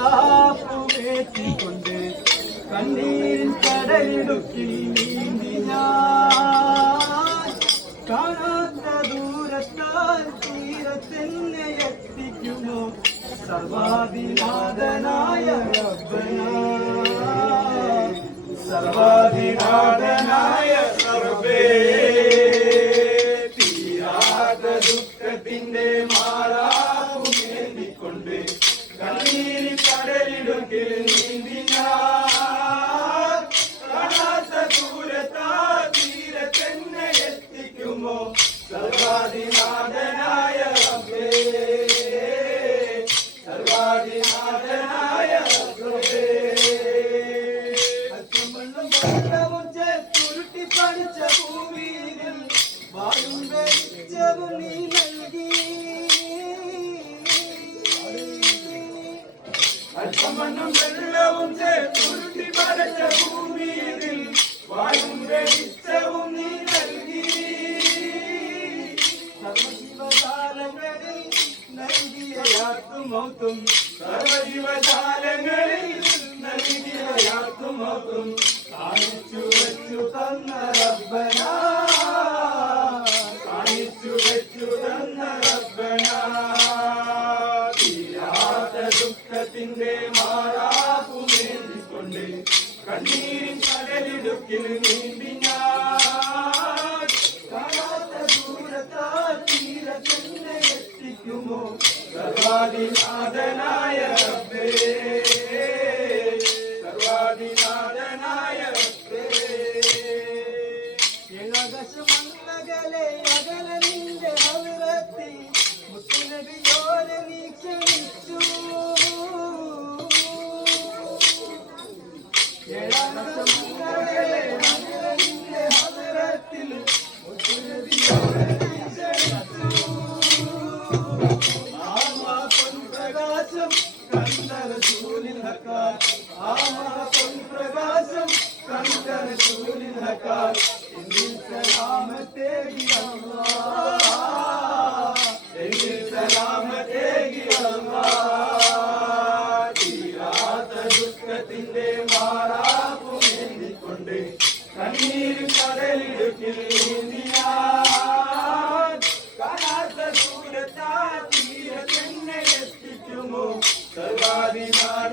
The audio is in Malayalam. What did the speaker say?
മാറാപ്പുമേറ്റിക്കൊണ്ട് കണ്ണീരിൻ കടലിടുക്കിൽ നീന്തി ഞാൻ കാണാത്ത ദൂരത്താൽ തീരത്തെന്നെ എത്തിക്കുമോ സർവാധിനാഥനായ റബ്ബന സർവാധിനാഥനായ റബ്ബേ തീരാത്ത ദുഃഖത്തിന്റെ മാറാപ്പുമേന്തിക്കൊണ്ട് കണ്ണീരിൻ കടലിടുക്കിൽ നീന്തി ഞാൻ കാണാത്ത ദൂരത്താ തീരത്തെന്നെ എത്തിക്കുമോ സർവാധിനാഥനായ റബ്ബേ സർവാധിനാഥനായ റബ്ബേ അല്പമണ്ണം വെള്ളവും ചേർത്തുരുട്ടി പഠിച്ച ഭൂമിയിൽ വായും വെളിച്ചവും നീ നൽകി അല്പമണ്ണം വെള്ളവും ചേർത്തുരുട്ടി പഠിച്ച ഭൂമിയിൽ വായും വെളിച്ചവും നീ നൽകി സർവജീവജാലങ്ങളിൽ നൽകിയ യാത്തുമൗത്തും സർവജീവജാലങ്ങളിൽ നൽകിയ യാത്തുമൗത്തും കാണിച്ചു വെച്ചു തന്ന റബ്ബന കാണിച്ചു വെച്ചു തന്ന റബ്ബന തീരാത്ത ദുഃഖത്തിന്റെ മാറാപ്പുമേന്തിക്കൊണ്ട് കണ്ണീരിൻ കടലിടുക്കിൽ നീന്തി ഞാൻ കാണാത്ത ദൂരത്താ തീരത്തെന്നെ എത്തിക്കുമോ സർവാധിനാഥനായ റബ്ബേ സർവാധിനാഥനായ റബ്ബേ ഏകാദശമംഗലേ അകല നിന്റെ ഹദ്റത്തിൽ മുത്തുനബിയോരെ നീ ക്ഷണിച്ചു ഏകാദശമംഗലേ അകല നിന്റെ ഹദ്റത്തിൽ മുത്തുനബിയോരെ നീ ക്ഷണിച്ചു പ്രകാശം കണ്ടര സൂര്യൻ ഹക്കാൻ പ്രകാശം കണ്ടര സൂര്യൻ ഹക്കാൻ എന്നിൽ സലാമത്തേകി എന്നിൽ സലാമത്തേകി തീരാത്ത ദുഃഖത്തിന്റെ മാറാപ്പുമേന്തിക്കൊണ്ട് കണ്ണീരും കടലിടുക്കിൽ നീന്തിയാൻ കാണാത്ത ദൂരത്താ തീരത്തെന്നെ എത്തിക്കുമോ സർവാധിനാഥനായ